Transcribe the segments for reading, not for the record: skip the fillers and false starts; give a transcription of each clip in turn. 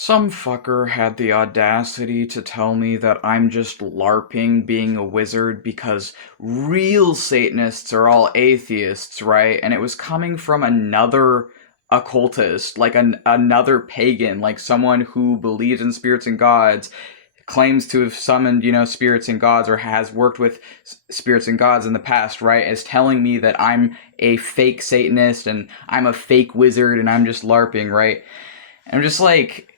Some fucker had the audacity to tell me that I'm just LARPing being a wizard because real Satanists are all atheists, right? And it was coming from another occultist, like another pagan, like someone who believes in spirits and gods, claims to have summoned, spirits and gods or has worked with spirits and gods in the past, right? Is telling me that I'm a fake Satanist and I'm a fake wizard and I'm just LARPing, right? And I'm just like,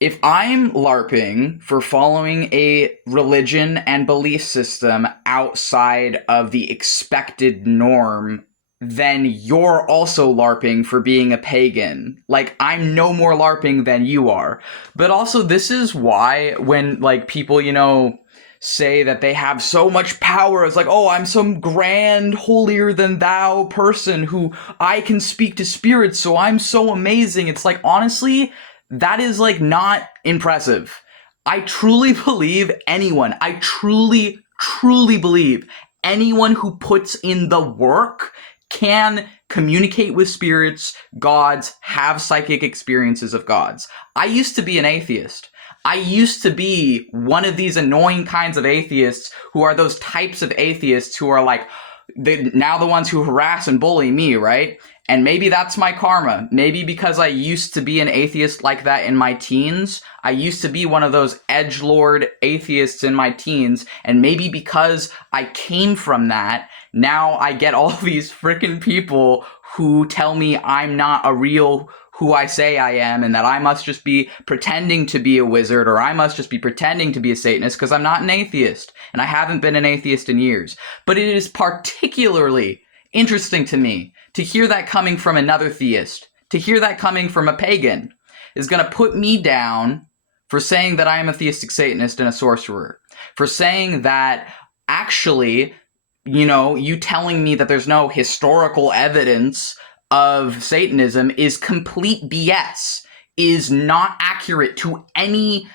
if I'm LARPing for following a religion and belief system outside of the expected norm, then you're also LARPing for being a pagan. Like, I'm no more LARPing than you are. But also, this is why when, people, say that they have so much power. It's like, oh, I'm some grand, holier than thou person who I can speak to spirits, so I'm so amazing. It's like, honestly, that is not impressive. I truly believe I truly believe anyone who puts in the work can communicate with spirits, gods, have psychic experiences of gods. I used to be an atheist. I used to be one of these annoying kinds of atheists who are those types of atheists who are now the ones who harass and bully me, right? And maybe that's my karma. Maybe because I used to be an atheist like that in my teens. I used to be one of those edgelord atheists in my teens. And maybe because I came from that, now I get all these freaking people who tell me I'm not a real who I say I am and that I must just be pretending to be a wizard or I must just be pretending to be a Satanist because I'm not an atheist. And I haven't been an atheist in years. But it is particularly interesting to me to hear that coming from another theist, to hear that coming from a pagan, is going to put me down for saying that I am a theistic Satanist and a sorcerer, for saying that actually, you telling me that there's no historical evidence of Satanism is complete BS, is not accurate to any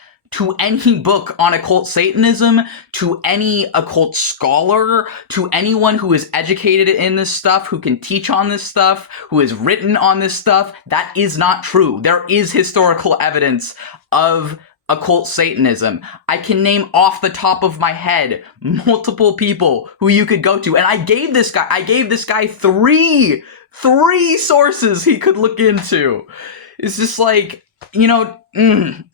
book on occult Satanism, to any occult scholar, to anyone who is educated in this stuff, who can teach on this stuff, who has written on this stuff. That is not true. There is historical evidence of occult Satanism. I can name off the top of my head multiple people who you could go to. And I gave this guy three sources he could look into. It's just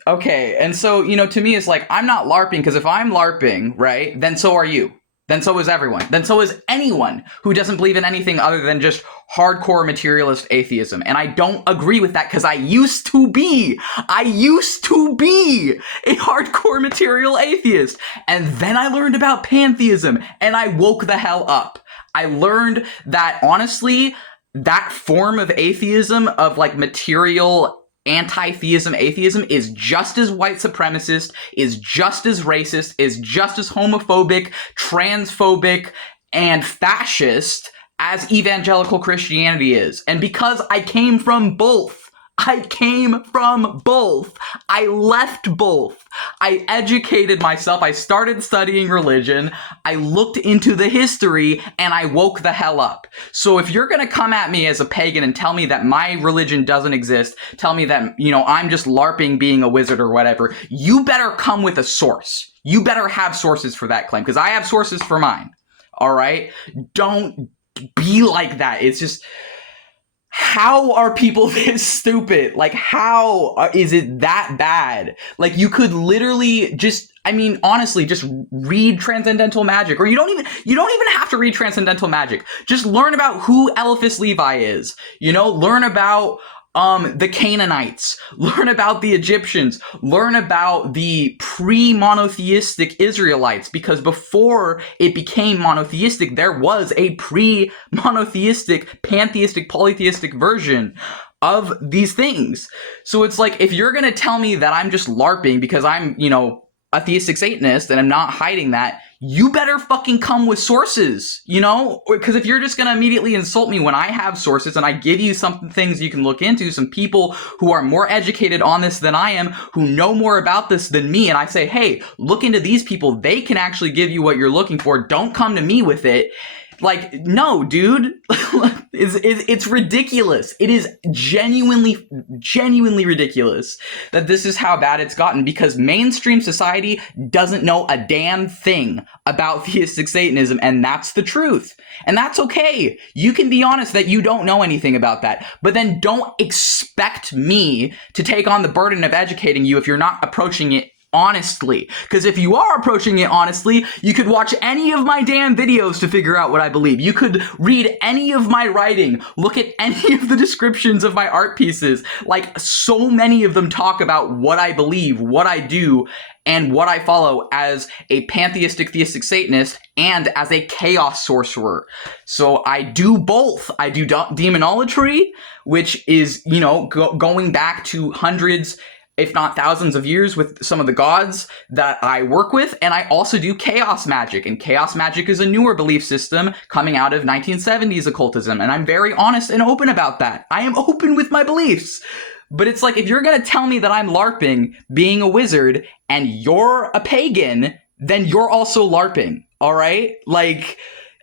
okay. And so, to me, it's I'm not LARPing because if I'm LARPing, right, then so are you. Then so is everyone. Then so is anyone who doesn't believe in anything other than just hardcore materialist atheism. And I don't agree with that because I used to be a hardcore material atheist. And then I learned about pantheism and I woke the hell up. I learned that, honestly, that form of atheism, of material anti-theism atheism, is just as white supremacist, is just as racist, is just as homophobic, transphobic, and fascist as evangelical Christianity is. And because I came from both, I left both. I educated myself. I started studying religion. I looked into the history and I woke the hell up. So if you're going to come at me as a pagan and tell me that my religion doesn't exist, tell me that, I'm just LARPing being a wizard or whatever, you better come with a source. You better have sources for that claim because I have sources for mine. All right? Don't be like that. It's just... how are people this stupid? How is it that bad? You could literally just, honestly, just read Transcendental Magic. Or you don't even have to read Transcendental Magic. Just learn about who Eliphas Levi is. Learn about the Canaanites, learn about the Egyptians, learn about the pre-monotheistic Israelites, because before it became monotheistic, there was a pre-monotheistic, pantheistic, polytheistic version of these things. So it's if you're going to tell me that I'm just LARPing because I'm, a theistic Satanist and I'm not hiding that, you better fucking come with sources, because if you're just going to immediately insult me when I have sources and I give you some things you can look into, some people who are more educated on this than I am, who know more about this than me, and I say, hey, look into these people, they can actually give you what you're looking for, don't come to me with it. Like, no, dude. It's ridiculous. It is genuinely ridiculous that this is how bad it's gotten, because mainstream society doesn't know a damn thing about theistic Satanism, and that's the truth. And that's okay. You can be honest that you don't know anything about that, but then don't expect me to take on the burden of educating you if you're not approaching it honestly. Because if you are approaching it honestly, you could watch any of my damn videos to figure out what I believe. You could read any of my writing, look at any of the descriptions of my art pieces. Like, so many of them talk about what I believe, what I do, and what I follow as a pantheistic, theistic Satanist and as a chaos sorcerer. So I do both. I do demonolatry, which is, going back to hundreds, if not thousands of years with some of the gods that I work with. And I also do chaos magic. And chaos magic is a newer belief system coming out of 1970s occultism. And I'm very honest and open about that. I am open with my beliefs. But it's like, if you're going to tell me that I'm LARPing being a wizard and you're a pagan, then you're also LARPing. All right? Like,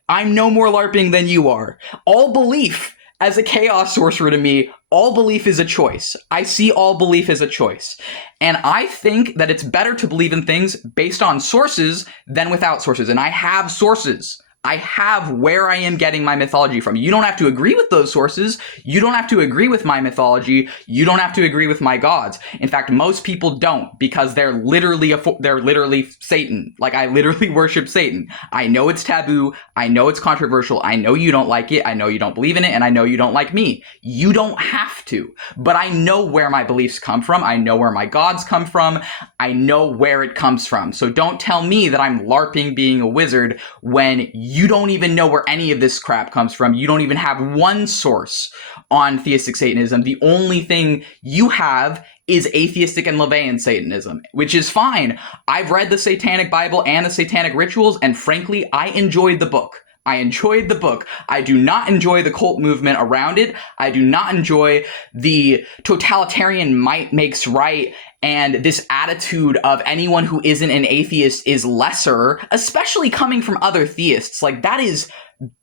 I'm no more LARPing than you are. All belief as a chaos sorcerer, to me, all belief is a choice. I see all belief as a choice. And I think that it's better to believe in things based on sources than without sources. And I have sources. I have where I am getting my mythology from. You don't have to agree with those sources. You don't have to agree with my mythology. You don't have to agree with my gods. In fact, most people don't, because they're literally Satan. Like, I literally worship Satan. I know it's taboo. I know it's controversial. I know you don't like it. I know you don't believe in it. And I know you don't like me. You don't have to. But I know where my beliefs come from. I know where my gods come from. I know where it comes from. So don't tell me that I'm LARPing being a wizard when you don't even know where any of this crap comes from. You don't even have one source on theistic Satanism. The only thing you have is atheistic and LaVeyan Satanism, which is fine. I've read the Satanic Bible and the Satanic Rituals, and frankly, I enjoyed the book. I enjoyed the book. I do not enjoy the cult movement around it. I do not enjoy the totalitarian might makes right and this attitude of anyone who isn't an atheist is lesser, especially coming from other theists. Like, that is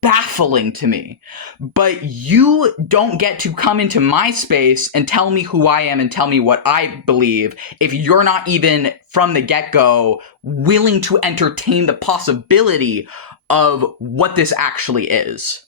baffling to me. But you don't get to come into my space and tell me who I am and tell me what I believe if you're not even from the get-go willing to entertain the possibility of what this actually is.